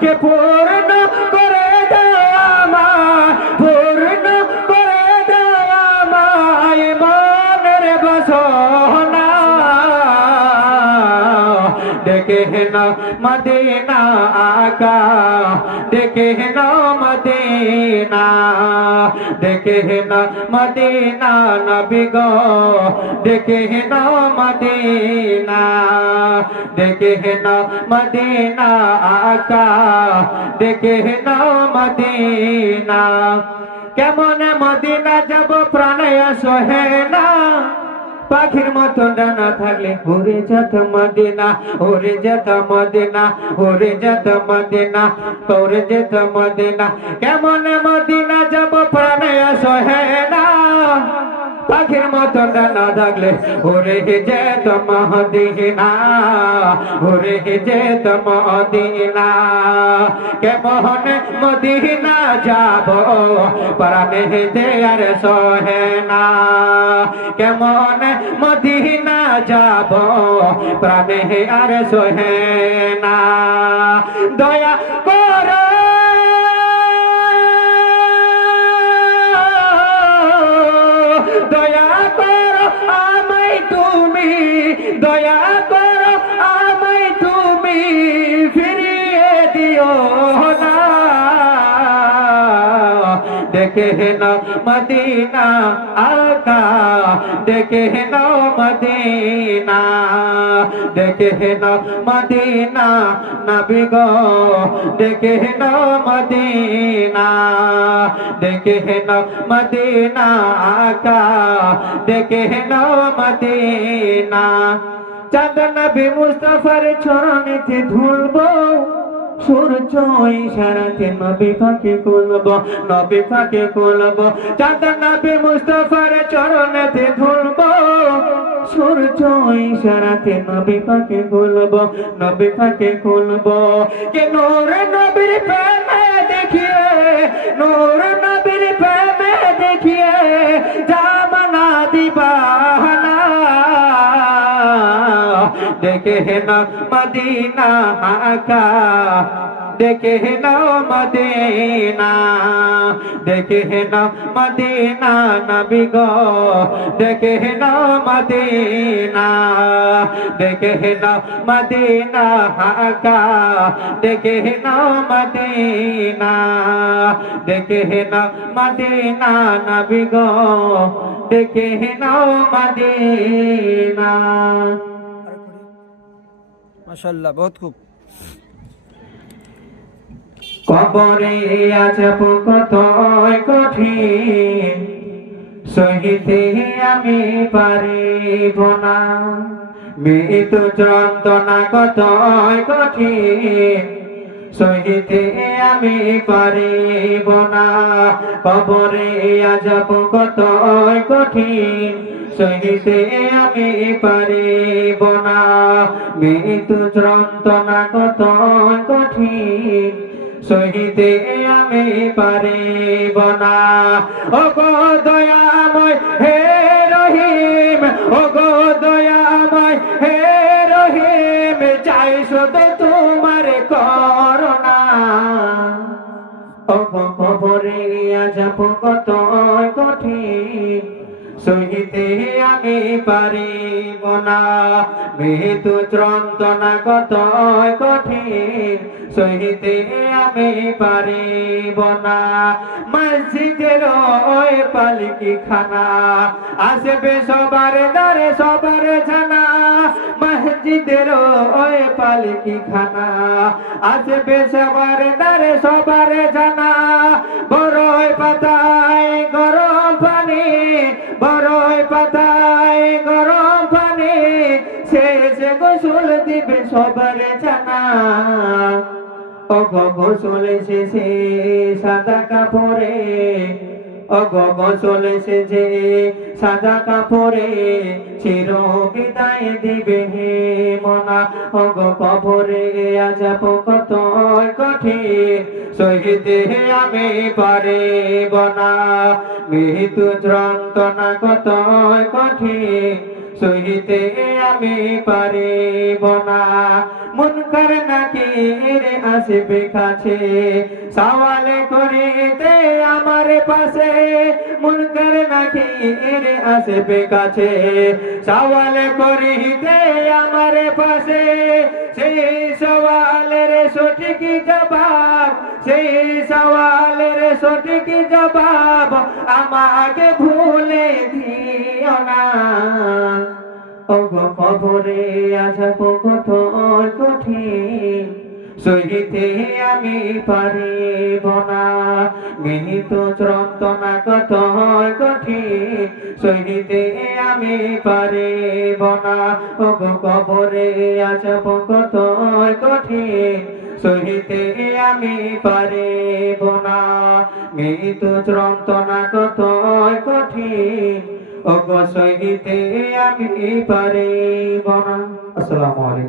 কে পূর্ণ করে দাও আমায়, পূর্ণ করে দাও আমায় মনের বাসনা। ডেকে নাও মদিনা আকা, ডেকে নাও মদিনা, ডেকে নাও মদিনা নবী গো, ডেকে নাও মদিনা, ডেকে নাও মদিনা আকা, ডেকে নাও মদিনা। কেমন মদিনা যাব প্রাণে সহে না, পাখির মতো ডানা থাকলে উড়ে যেত মদিনা, উড়ে যেত মদিনা, উড়ে যেত মদিনা, উড়ে যেত মদিনা। কেমন মদিনা যাব প্রাণে সহে না, পাখির মতো ডানা থাকলে উড়ে যেত মদিনা, উড়ে যেত মদিনা। কেমন মদিনা যাব প্রাণে আর সহে না, কেমন মদিনা যাব প্রাণে আর সহে না। দয়া করো দয়া করো আমায় তুমি, দয়া করো আমায় তুমি ফিরিয়ে দিও না। দেখে নাও মদিনা আকা, দেখে নাও মদিনা, দেখে নাও মদিনা নবী গো, দেখে নাও মদিনা, দেখে নাও মদিনা আকা, দেখে নাও মদিনা। চাঁদ নবী মুস্তাফার চরণেতে ধুলবো, সূর্য ইশারাতে নবী পাকে কুলব, নবী পাকে কুলব। চাঁদ নবী মুস্তাফার চরণেতে ধুলব, সূর্য ইশারাতে নবী পাকে কুলব, নবী পাকে কুলব। কে নূর নবীর প্রেমে দেখিয়ে, নূর নবীর প্রেমে দেখিয়ে জামানা দিবানা। দেখে নাও মদিনা আকা, দেখে নাও মদিনা, দেখে নাও মদিনা নবী গো, দেখে নাও মদিনা, দেখে নাও মদিনা আকা, দেখে নাও মদিনা, দেখে নাও মদিনা নবী গো, দেখে নাও মদিনা। মাশাআল্লাহ, বহুত খুব। কবরে আছাপ কত কঠিন, সহিতে আমি পারিব না। মৃত্যু যন্ত্রণা কত কঠিন, সহিতে আমি পারিব না। কবরে আছাপ কত কঠিন, সহিতে আমি পারিব না। মৃত্যু যন্ত্রণা কত কঠিন, সহিতে আমি পারিব না। ও গো দয়াময় হে রহিম, ও গো দয়াময় হে রহিম, চাই শুধু তোমার করুণা। ও গো কবরে আযাব কত কঠিন, সহিতে আমি পারিব না। মৃত্যু যন্ত্রণা কত কঠিন, সহিতে আমি পারিব না। মসজিদের ওই পালকি খানা, আসবে সবার দ্বারে সবার জানা। মসজিদের ওই পালকি খানা, আসবে সবার দ্বারে সবার জানা। বড়ই পাতায় গরম পানি, বড়ই পাতায় গরম পানি, শেষে গোসল দিবে সবার জানা। ও গো গোসল শেষে সাদা কাপড়ে, ও গো গোসল শেষে সাদা কাপড়ে, চির বিদায় দিবে হে মনা। ও গো কবরে আযাব কত কঠিন, সহিতে আমি পারিব না। মৃত্যু যন্ত্রণা কত কঠিন, সহিতে আমি পারিব না। মুনকার নাকির আসবে কাছে, সওয়াল করিতে আমার পাশে। মুনকার নাকির আসবে কাছে, সওয়াল করিতে আমার পাশে। সেই সওয়ালের সঠিক জবাব, সেই সওয়ালের সঠিক জবাব আমাকে ভুলে দিও না। ওগো কবরে আযাব কত কঠিন, সহিতে আমি পারিব না। মৃত যন্ত্রণা কত কঠিন, সহিতে আমি পারিব না। ওগো কবরে আযাব কত কঠিন, সহিতে আমি পারিব না। মৃত যন্ত্রণা কত কঠিন, ওগো সহিতে আমি পারিব না। আসসালামু আলাইকুম।